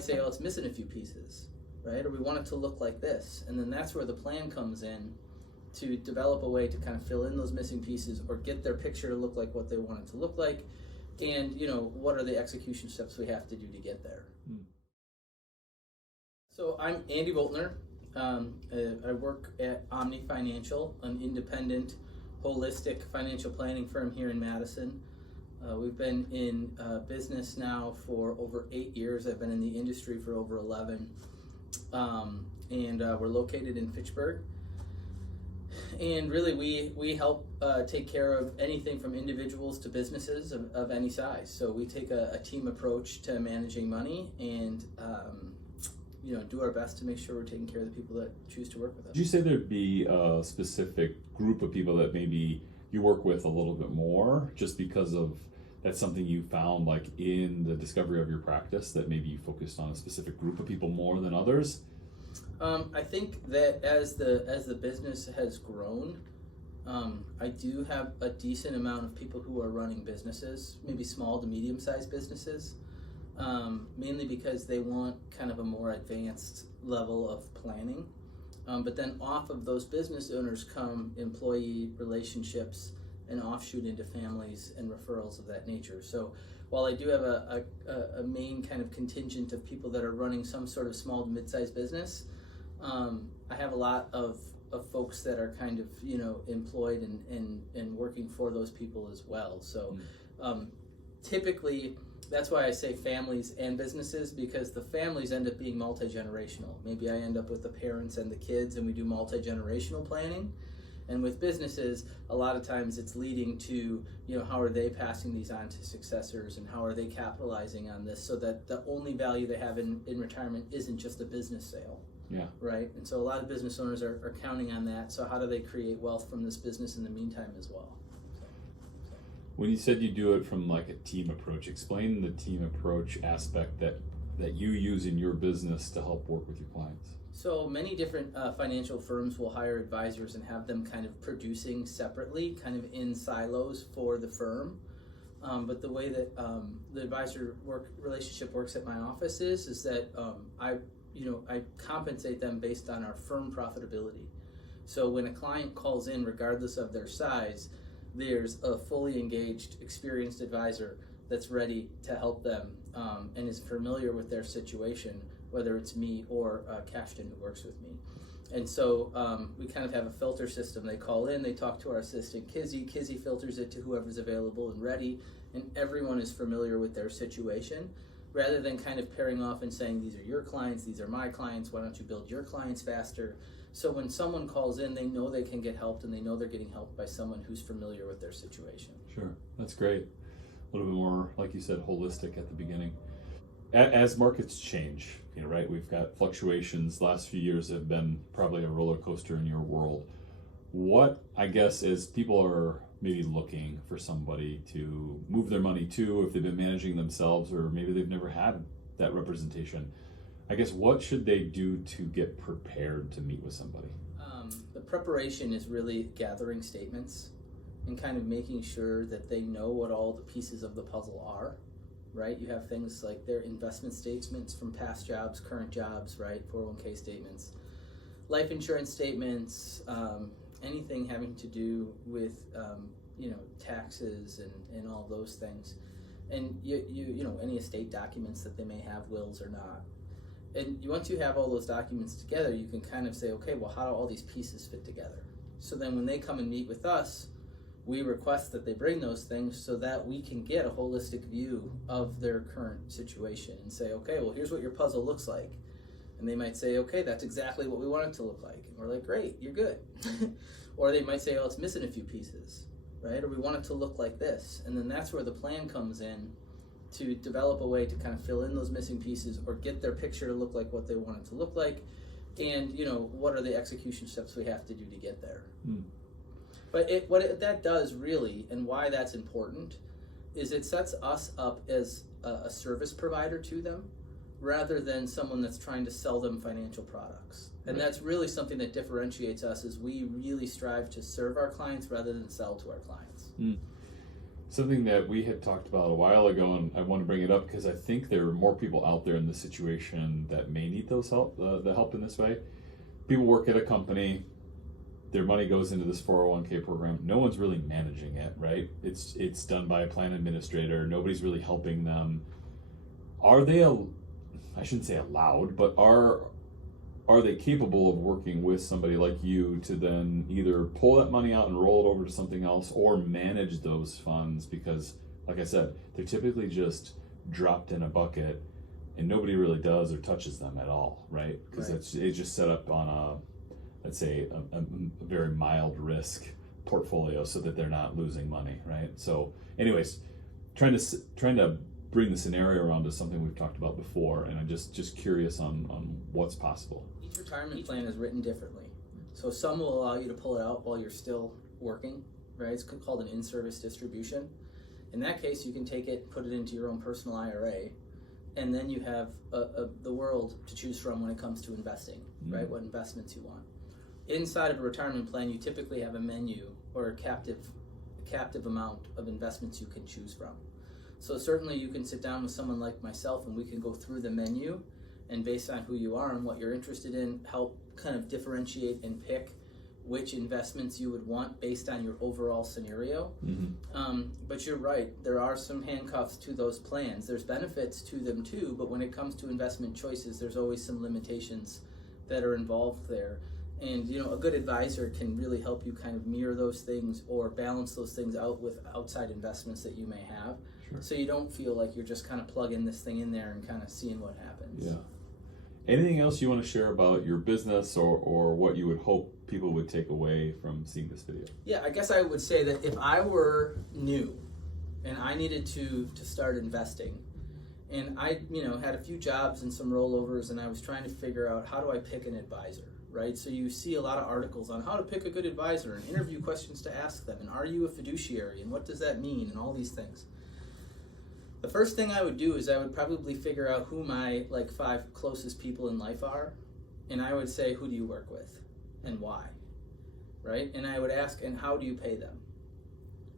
might say, oh, it's missing a few pieces, right? Or we want it to look like this. And then that's where the plan comes in to develop a way to kind of fill in those missing pieces or get their picture to look like what they want it to look like. And, what are the execution steps we have to do to get there? So I'm Andy Voeltner. I work at Omni Financial, an independent, holistic financial planning firm here in Madison. We've been in business now for over 8 years. I've been in the industry for over 11. And we're located in Fitchburg. And really, we help take care of anything from individuals to businesses of any size. So we take a team approach to managing money and do our best to make sure we're taking care of the people that choose to work with us. Did you say there'd be a specific group of people that maybe you work with a little bit more just because of that's something you found like in the discovery of your practice that maybe you focused on a specific group of people more than others? I think that as the business has grown, I do have a decent amount of people who are running businesses, maybe small to medium-sized businesses, mainly because they want kind of a more advanced level of planning. But then off of those business owners come employee relationships and offshoot into families and referrals of that nature. So while I do have a main kind of contingent of people that are running some sort of small to mid-sized business, I have a lot of folks that are kind of, employed and working for those people as well. So typically, that's why I say families and businesses, because the families end up being multi-generational. Maybe I end up with the parents and the kids and we do multi-generational planning. And with businesses, a lot of times it's leading to, how are they passing these on to successors and how are they capitalizing on this so that the only value they have in retirement isn't just a business sale. Yeah. Right? And so a lot of business owners are counting on that. So how do they create wealth from this business in the meantime as well? When you said you do it from like a team approach, explain the team approach aspect that you use in your business to help work with your clients. So many different financial firms will hire advisors and have them kind of producing separately, kind of in silos for the firm. But the way that the advisor relationship works at my office is that I compensate them based on our firm profitability. So when a client calls in, regardless of their size, there's a fully engaged, experienced advisor that's ready to help them and is familiar with their situation, whether it's me or Cashton who works with me. And so we kind of have a filter system. They call in, they talk to our assistant Kizzy filters it to whoever's available and ready, and everyone is familiar with their situation, rather than kind of pairing off and saying, these are your clients, these are my clients, why don't you build your clients faster? So when someone calls in, they know they can get helped and they know they're getting helped by someone who's familiar with their situation. Sure, that's great. A little bit more, like you said, holistic at the beginning. As markets change, right? We've got fluctuations. Last few years have been probably a roller coaster in your world. What, I guess, as people are maybe looking for somebody to move their money to, if they've been managing themselves or maybe they've never had that representation, I guess what should they do to get prepared to meet with somebody? The preparation is really gathering statements and kind of making sure that they know what all the pieces of the puzzle are, right? You have things like their investment statements from past jobs, current jobs, right? 401k statements, life insurance statements, anything having to do with, taxes and all those things. And any estate documents that they may have, wills or not. And once you have all those documents together, you can kind of say, okay, well, how do all these pieces fit together? So then when they come and meet with us, we request that they bring those things so that we can get a holistic view of their current situation and say, okay, well, here's what your puzzle looks like. And they might say, okay, that's exactly what we want it to look like. And we're like, great, you're good. Or they might say, oh, it's missing a few pieces, right? Or we want it to look like this. And then that's where the plan comes in to develop a way to kind of fill in those missing pieces or get their picture to look like what they want it to look like. And, what are the execution steps we have to do to get there? But that does really, and why that's important, is it sets us up as a service provider to them rather than someone that's trying to sell them financial products. And that's really something that differentiates us, is we really strive to serve our clients rather than sell to our clients. Something that we had talked about a while ago, and I want to bring it up because I think there are more people out there in this situation that may need the help in this way. People work at a company, their money goes into this 401k program. No one's really managing it, right? It's done by a plan administrator. Nobody's really helping them. Are they, I shouldn't say allowed, but are they capable of working with somebody like you to then either pull that money out and roll it over to something else or manage those funds? Because, like I said, they're typically just dropped in a bucket and nobody really does or touches them at all, right? Because it's just set up on a, let's say, a very mild risk portfolio so that they're not losing money, right? So anyways, trying to bring the scenario around to something we've talked about before, and I'm just curious on what's possible. Each retirement plan is written differently. So some will allow you to pull it out while you're still working, right? It's called an in-service distribution. In that case, you can take it, put it into your own personal IRA, and then you have the world to choose from when it comes to investing, right? What investments you want. Inside of a retirement plan, you typically have a menu or a captive amount of investments you can choose from. So certainly you can sit down with someone like myself and we can go through the menu, and based on who you are and what you're interested in, help kind of differentiate and pick which investments you would want based on your overall scenario. But you're right, there are some handcuffs to those plans. There's benefits to them too, but when it comes to investment choices, there's always some limitations that are involved there. And a good advisor can really help you kind of mirror those things or balance those things out with outside investments that you may have. Sure. So you don't feel like you're just kind of plugging this thing in there and kind of seeing what happens. Yeah. Anything else you want to share about your business or what you would hope people would take away from seeing this video? Yeah, I guess I would say that if I were new and I needed to start investing, and I had a few jobs and some rollovers, and I was trying to figure out how do I pick an advisor, right? So you see a lot of articles on how to pick a good advisor and interview questions to ask them, and are you a fiduciary, and what does that mean, and all these things. The first thing I would do is I would probably figure out who my 5 closest people in life are, and I would say, who do you work with and why, right? And I would ask, and how do you pay them?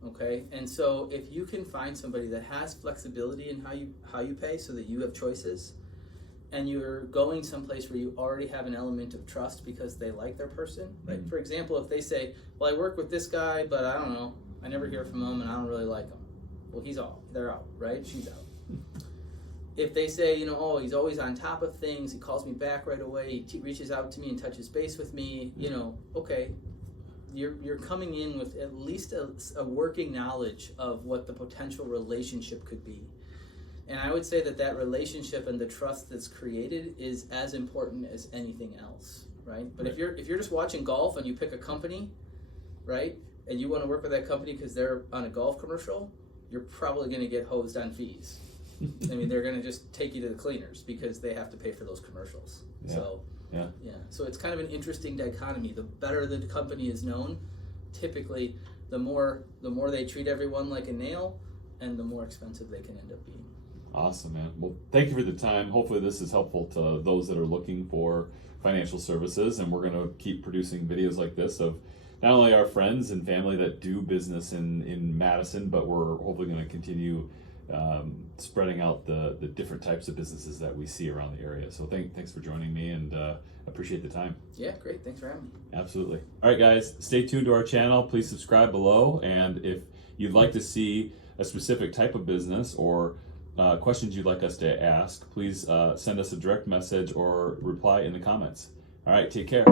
Okay, and so if you can find somebody that has flexibility in how you pay so that you have choices, and you're going someplace where you already have an element of trust because they like their person, right? For example, if they say, well, I work with this guy, but I don't know, I never hear from him and I don't really like him. Well, they're out, right? She's out. If they say, oh, he's always on top of things, he calls me back right away, he reaches out to me and touches base with me, okay, you're coming in with at least a working knowledge of what the potential relationship could be. And I would say that relationship and the trust that's created is as important as anything else, right? But if you're just watching golf and you pick a company, right, and you want to work with that company because they're on a golf commercial, you're probably going to get hosed on fees. I mean, they're going to just take you to the cleaners because they have to pay for those commercials. Yeah. So it's kind of an interesting dichotomy. The better the company is known, typically, the more they treat everyone like a nail, and the more expensive they can end up being. Awesome, man. Well, thank you for the time. Hopefully this is helpful to those that are looking for financial services, and we're going to keep producing videos like this of not only our friends and family that do business in Madison, but we're hopefully going to continue spreading out the different types of businesses that we see around the area. So thanks for joining me, and appreciate the time. Yeah, great. Thanks for having me. Absolutely. All right, guys, stay tuned to our channel. Please subscribe below, and if you'd like to see a specific type of business or questions you'd like us to ask, please send us a direct message or reply in the comments. All right, take care.